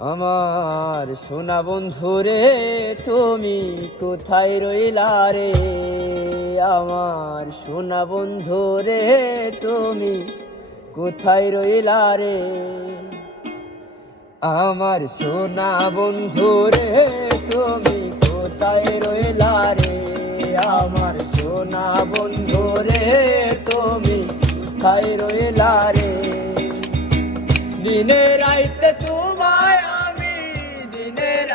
আমার সোনা বন্ধু রে, তুমি কোথায় রইলা রে? আমার সোনা বন্ধু রে, তুমি কোথায় রইলা রে? আমার সোনা বন্ধু রে, তুমি কোথায় রইলা রে? আমার সোনা বন্ধু রে, তুমি কোথায় রইলা রে? দিনে রাইতে আমি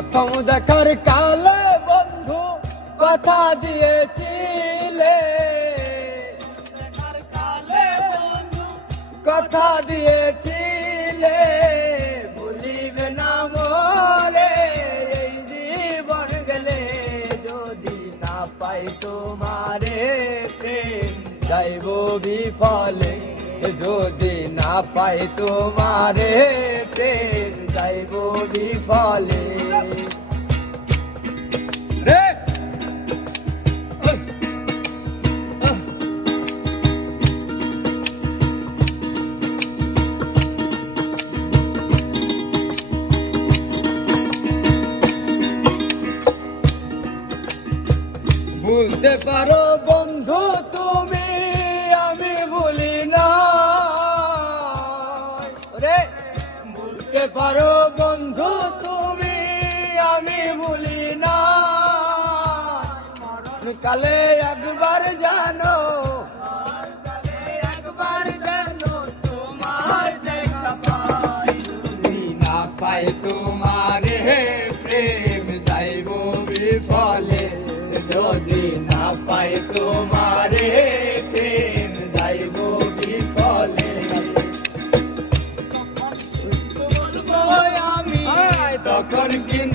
প্রথম দেখার কালে বন্ধু কথা দিয়েছিলে। কথা দিয়েছিলে। ভুলিবে না মরে এই জীবন গেলে যদি না পাই তোমারে প্রেম, যাইব বিফলে। যদি না পাই তোমারে প্রেম, যাইব বিফলে। ভুলতে পারো বন্ধু তুমি, আমি ভুলি না। রে ভুলতে পারো বন্ধু তুমি, আমি ভুলি না। কালে একবার জানো একবার জানো তোমার না পাই তোমারে না পাই তোমারে প্রেম যাইব বিফলে। তখন কিন্তু